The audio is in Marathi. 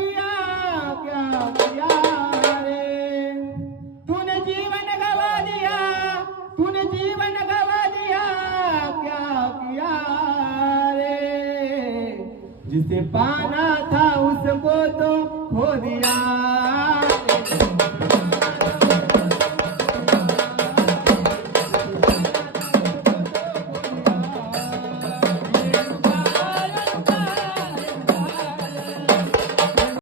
किया क्या किया रे, तूने जीवन गवा दिया, तूने जीवन गवा दिया, क्या किया रे, जिसे पाना था उसको तो खो दिया।